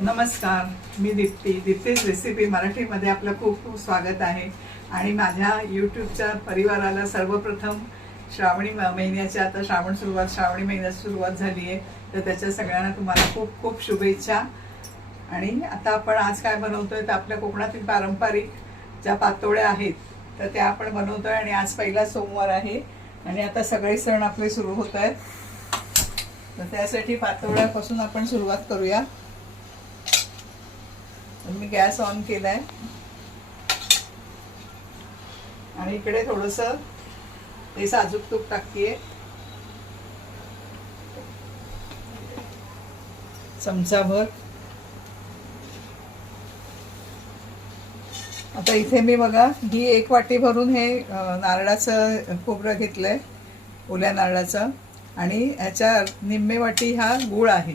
नमस्कार मी दीप्ती. दीप्तीज रेसिपी मराठीमध्ये आपलं खूप खूप स्वागत आहे. आणि माझ्या यूट्यूबच्या परिवाराला सर्वप्रथम श्रावणी म- आता श्रावण सुरुवात श्रावणी महिन्याची सुरुवात झाली आहे. तर त्याच्या सगळ्यांना तुम्हाला खूप खूप शुभेच्छा. आणि आता आपण आज काय बनवतोय तर आपल्या कोकणातील पारंपरिक ज्या पातोळ्या आहेत तर त्या आपण बनवतोय. आणि आज पहिला सोमवार आहे आणि आता सगळे सण आपले सुरू होत आहेत. तर त्यासाठी पातोळ्यापासून आपण सुरुवात करूया. मी गॅस ऑन केलाय. आणि इकडे थोडस हे साजूक तूप टाकतीये. चमचाभर. आता इथे मी बघा ही एक वाटी भरून हे नारळाचं खोबरं घेतलंय ओल्या नारळाचं. आणि ह्याच्या निम्मे वाटी हा गूळ आहे.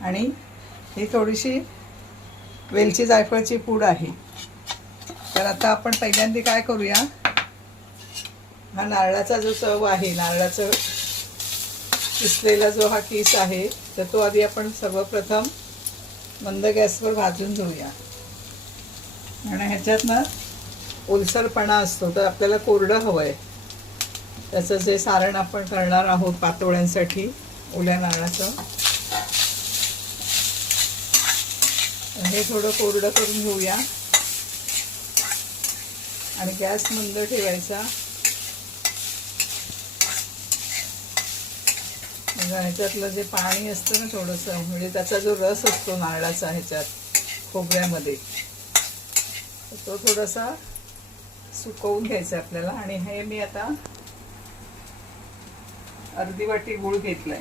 आणि ही थोडीशी वेलची जायफळची पूड आहे. तर आता आपण पहिल्यांदा काय करूया? हा नारळाचा जो चव आहे नारळाचं किसलेला जो हा किस आहे तर तो आधी आपण सर्वप्रथम मंद गॅसवर भाजून घेऊया. आणि ह्याच्यात ना ओलसरपणा असतो तर आपल्याला कोरडं हवं आहे त्याचं जे सारण आपण करणार आहोत पातोळ्यांसाठी ओल्या नारळाचं. हे थोडं कोरडं करून घेऊया. आणि गॅस मंद ठेवायचा. ह्याच्यातलं जे पाणी असतं ना थोडंसं म्हणजे त्याचा जो रस असतो नारळाचा ह्याच्यात खोबऱ्यामध्ये तो थोडासा सुकवून घ्यायचा आपल्याला. आणि हे मी आता अर्धी वाटी गूळ घेतलाय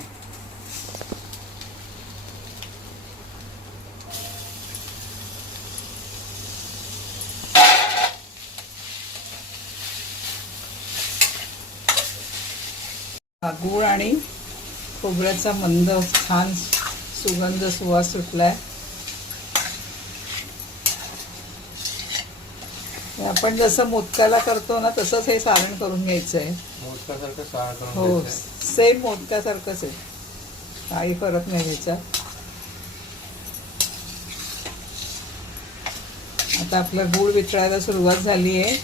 हा गूळ आणि खोबऱ्याचा मंद छान सुगंध सुवास सुटलाय. हे आपण जसं मोदकाला करतो ना तसंच हे सारण करून घ्यायचं आहे हो. सेम मोदकासारखंच आहे. काही फरक नाही याच्यात आता आपला गूळ वितळायला सुरुवात झाली आहे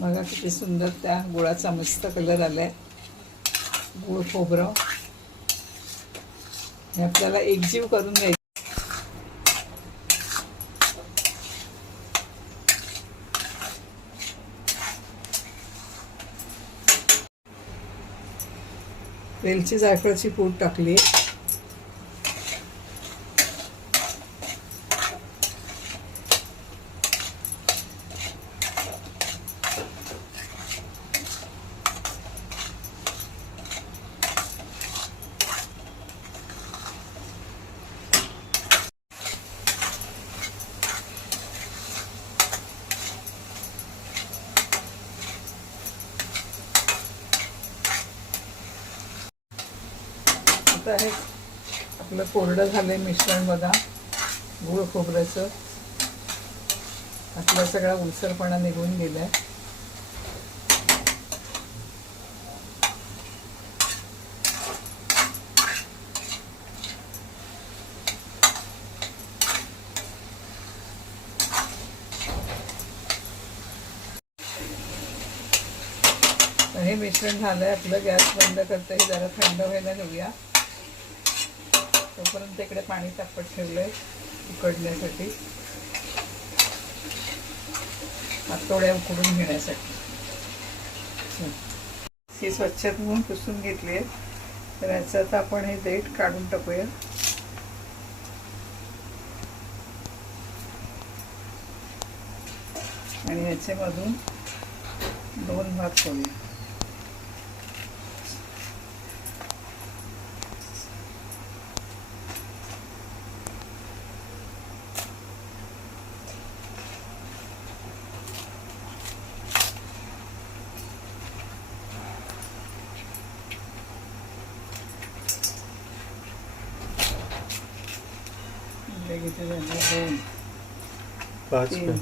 बघा किती सुंदर त्या गुळाचा मस्त कलर आलाय. गुळ खोबरं. हे आपल्याला एकजीव करून घ्यायचं वेलची जायफळची पूड टाकली. आता आहे. आपलं कोरडं झालंय मिश्रण बघा गूळ खोबऱ्याचं. आपला सगळा उलसरपणा निघून गेलाय. तर हे मिश्रण झालंय आपलं गॅस बंद करतं हे जरा थंड व्हायला घेऊया तोपर्यंत इकडे पाणी तापत ठेवलंय उकडण्यासाठी आतोड्या उकडून घेण्यासाठी. ही स्वच्छ धुवून पुसून घेतली. आहे तर याच्यात आपण हे देठ काढून टाकूया. आणि याच्यामधून दोन भाग करूया झाले दोन पाच तीन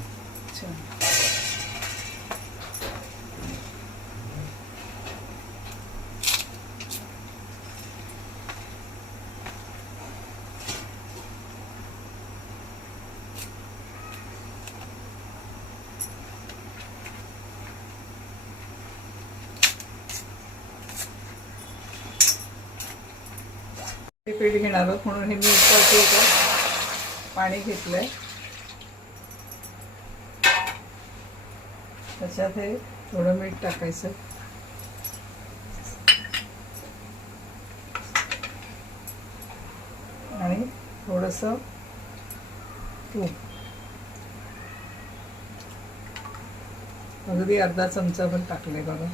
पीठ घेणार आहोत म्हणून हे मी उकळते होतं पाणी घेतलंय. त्याच्यात हे थोडं मीठ टाकायचं. आणि थोडंसं तूप. अगदी अर्धा चमचा पण टाकले बघा.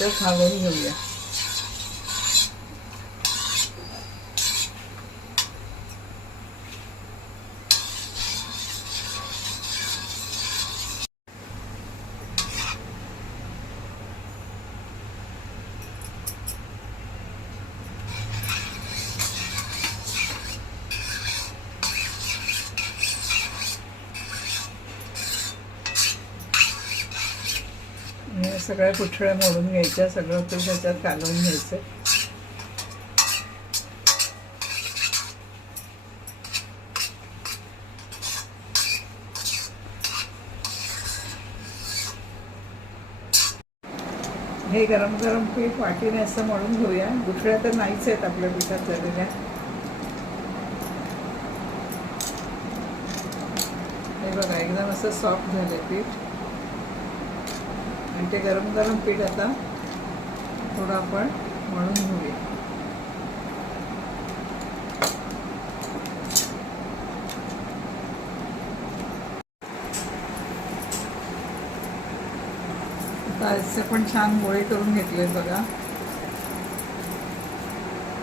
ते त्याच्यात घेऊया आणि सगळ्या पुठळ्या मोडून घ्यायच्या सगळं ते ह्याच्यात घालून घ्यायचं. हे गरम गरम पीठ वाटीने असं म्हणून घेऊया. गुठळ्या तर नाहीच आहेत आपल्या पिठात झालेल्या. हे बघा एकदम असं सॉफ्ट झालंय पीठ. आणि ते गरम गरम पीठ आता थोडं आपण मळून घेऊया. आता पण छान गोळे करून घेतले बघा.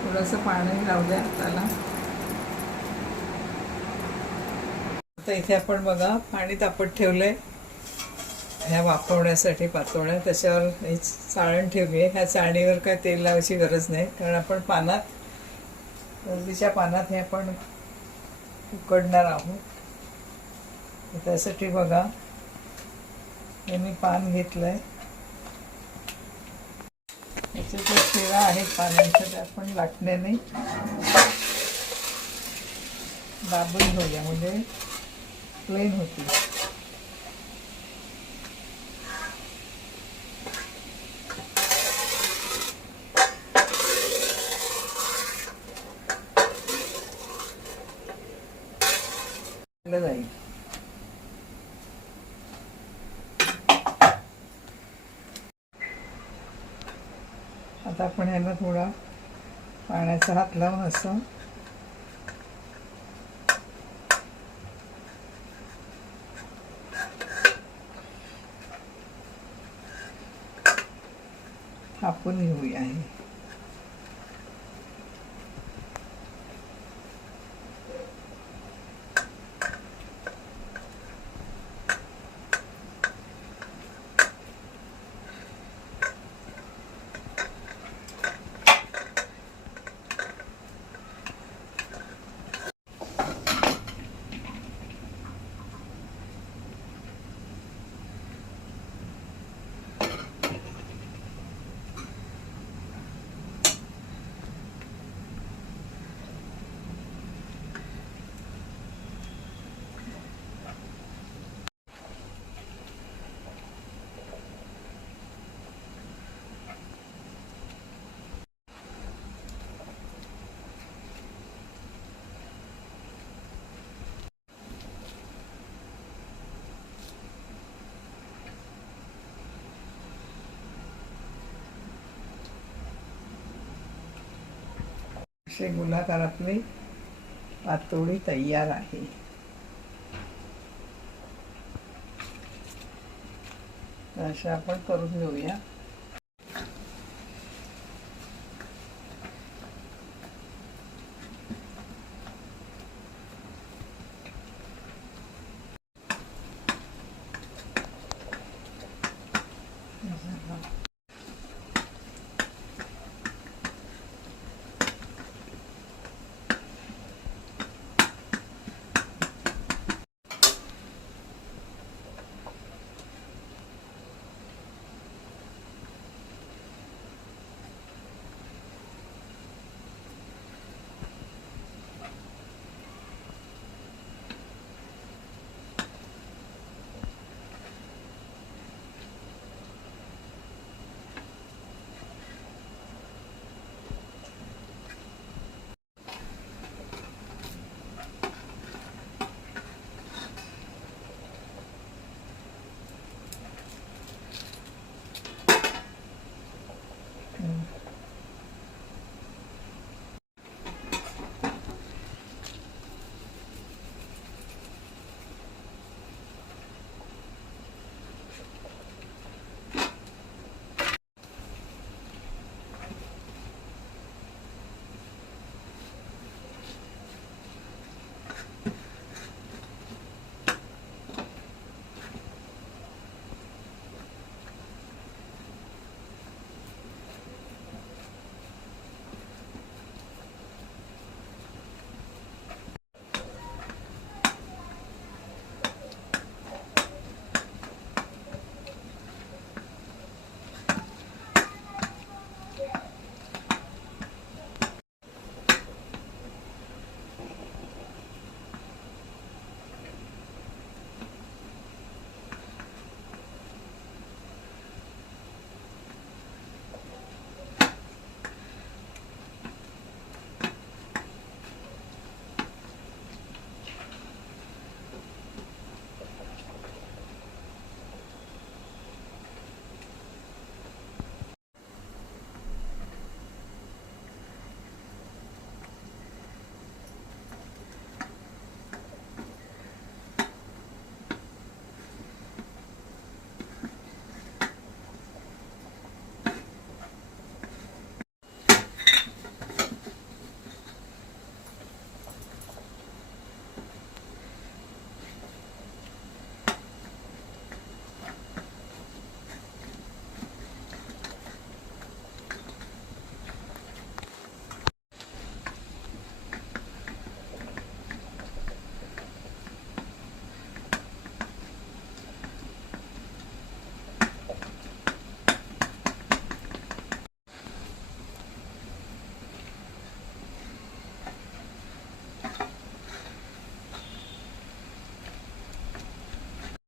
थोडंसं पाणी लावलं हाताला. आता इथे आपण बघा पाणी तापत ठेवलंय. ह्या वापरण्यासाठी पातोळ्या त्याच्यावर हे चाळण ठेवली आहे. ह्या चाळणीवर काय तेल लावायची गरज नाही कारण आपण पानात हळदीच्या पानात हे आपण उकडणार आहोत. त्यासाठी बघा हे मी पान घेतलंय. याचे जे शिळा आहेत पानांच्या त्या आपण लाटण्याने दाबून घेऊया म्हणजे प्लेन होती जाईल? आता आपण ह्याला थोडा पाण्याचा हात लावून असं. थापून घेऊया हे. असे गोलाकार आपली पातोळी तयार आहे. तर अशा आपण करून घेऊया.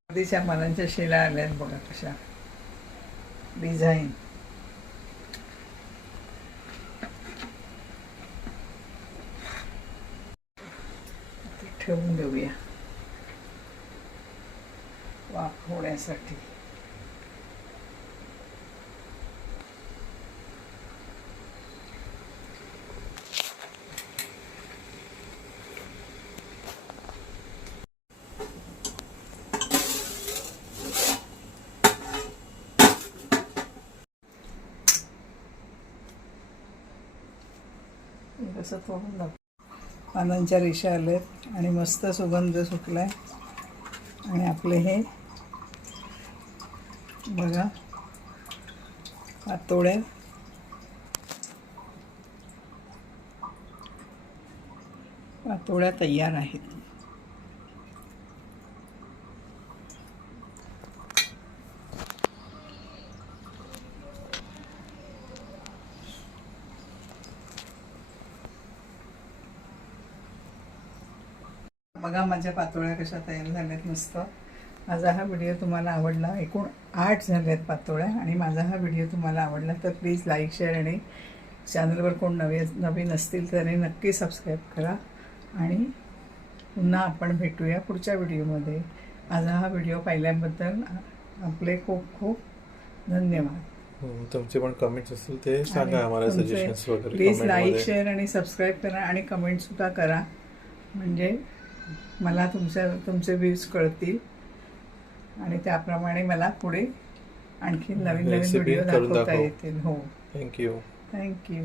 आधीच्या मनांच्या शिला आल्या बघा कशा. डिझाईन ठेवून देऊया. वाफ होण्यासाठी असं कसं दाखव. पानांच्या रेषा आल्यात आणि मस्त सुगंध सुटलाय. आणि आपले हे बघा पातोड्या पातोड्या तयार आहेत बघा माझ्या पातोळ्या कशा तयार झाल्यात मस्त. माझा हा व्हिडिओ तुम्हाला आवडला एकूण आठ झाल्यात पातोळ्या आणि माझा हा व्हिडिओ तुम्हाला आवडला तर प्लीज लाईक शेअर आणि चॅनलवर कोण नवे नवीन असतील तर हे नक्की सबस्क्राईब करा. आणि पुन्हा आपण भेटूया पुढच्या व्हिडिओमध्ये माझा हा व्हिडिओ पाहिल्याबद्दल आपले खूप खूप धन्यवाद. हम्म, तुमचे पण कमेंट्स असतील ते सांगा आम्हाला सजेशन्स वगैरे प्लीज लाईक. शेअर आणि सबस्क्राईब करा आणि कमेंटसुद्धा करा. म्हणजे मला तुमच्या तुमचे व्ह्यूज कळतील. आणि त्याप्रमाणे मला पुढे आणखी नवीन नवीन व्हिडिओ दाखवता दाखव. येतील. हो. Thank you thank you